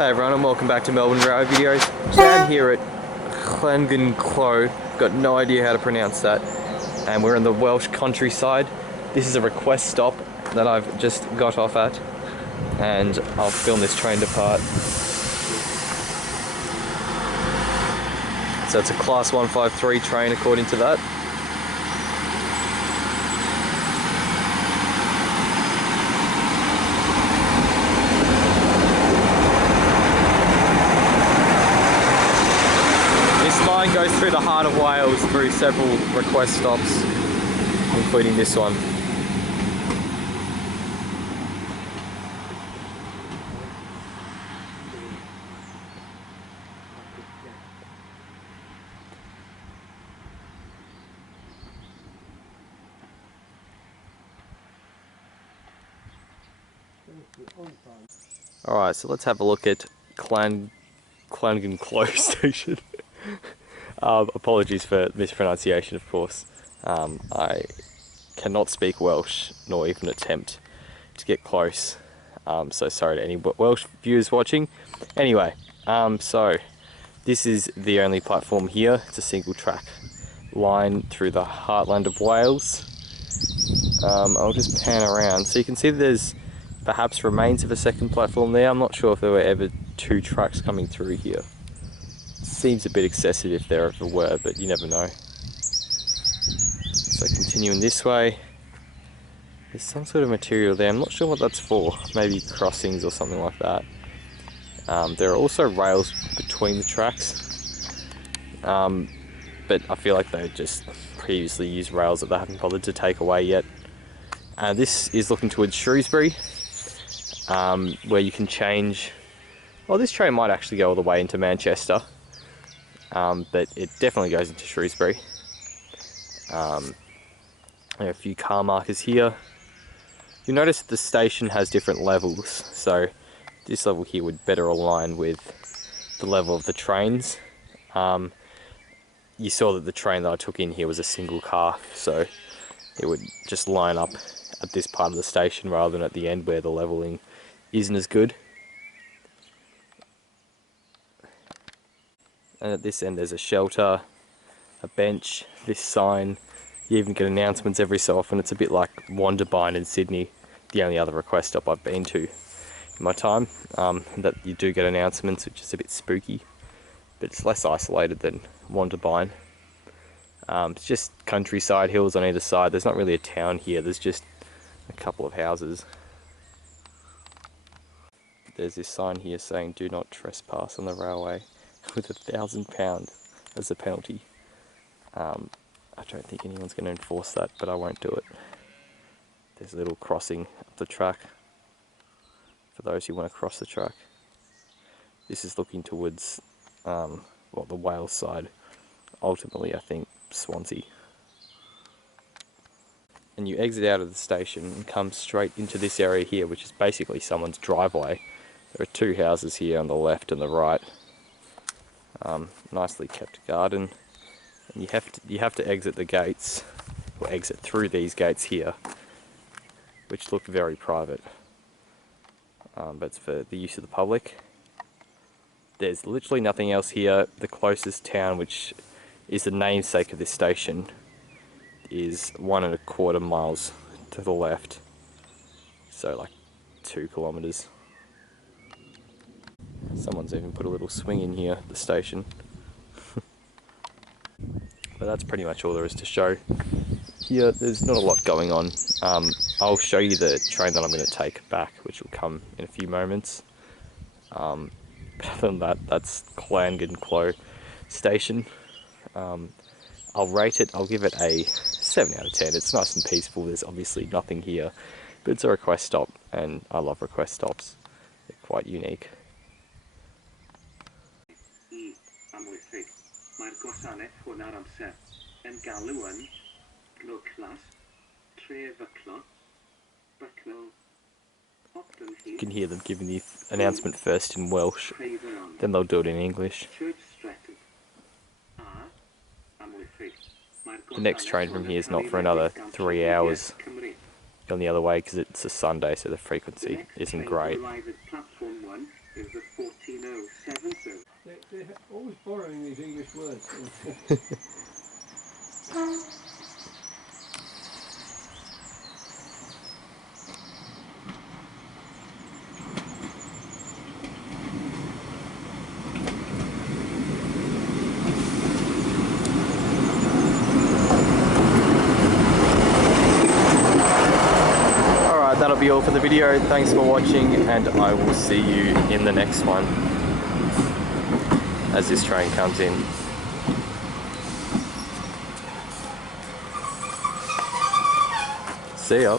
Hey everyone, and welcome back to Melbourne Rail Videos. Today I'm here at Llangunllo, got no idea how to pronounce that, and we're in the Welsh countryside. This is a request stop that I've just got off at, and I'll film this train depart. So it's a class 153 train according to that. This line goes through the heart of Wales through several request stops, including this one. Alright, so let's have a look at Llangunllo station. Apologies for mispronunciation, of course. I cannot speak Welsh, nor even attempt to get close. So sorry to any Welsh viewers watching. Anyway, so this is the only platform here. It's a single track line through the heartland of Wales. I'll just pan around. So you can see there's perhaps remains of a second platform there. I'm not sure if there were ever two tracks coming through here. Seems a bit excessive if there ever were, but you never know. So continuing this way, there's some sort of material there. I'm not sure what that's for. Maybe crossings or something like that. There are also rails between the tracks, but I feel like they just previously used rails that they haven't bothered to take away yet. This is looking towards Shrewsbury, where you can change. Well, this train might actually go all the way into Manchester, but it definitely goes into Shrewsbury. There are a few car markers here. You'll notice that the station has different levels, so this level here would better align with the level of the trains. You saw that the train that I took in here was a single car, so it would just line up at this part of the station rather than at the end where the levelling isn't as good. And at this end there's a shelter, a bench, this sign. You even get announcements every so often. It's a bit like Wonderbine in Sydney, the only other request stop I've been to in my time, that you do get announcements, which is a bit spooky, but it's less isolated than Wonderbine. It's just countryside, hills on either side. There's not really a town here, there's just a couple of houses. There's this sign here saying do not trespass on the railway, with £1,000 as a penalty. I don't think anyone's going to enforce that, but I won't do it. There's a little crossing up the track for those who want to cross the track. This is looking towards the Wales side, ultimately I think Swansea. And you exit out of the station and come straight into this area here, which is basically someone's driveway. There are two houses here on the left and the right. Nicely kept garden. And you have to exit the gates, or exit through these gates here, which look very private, but it's for the use of the public. There's literally nothing else here. The closest town, which is the namesake of this station, is 1¼ miles to the left, so like 2 kilometres. Someone's even put a little swing in here at the station. But that's pretty much all there is to show. Here, there's not a lot going on. I'll show you the train that I'm going to take back, which will come in a few moments. Other than that, that's Llangunllo station. I'll rate it, I'll give it a 7 out of 10. It's nice and peaceful, there's obviously nothing here, but it's a request stop, and I love request stops. They're quite unique. Mae'r gwasanaeth hwn ar amser yn galw yn glwclas, trefyclo, bycno. You can hear them giving the announcement first in Welsh, then they'll do it in English. The next train from here is not for another 3 hours. Going the other way because it's a Sunday, so the frequency isn't great. Platform 1 is the 14 learning these English words. Alright, that'll be all for the video. Thanks for watching, and I will see you in the next one as this train comes in. See ya.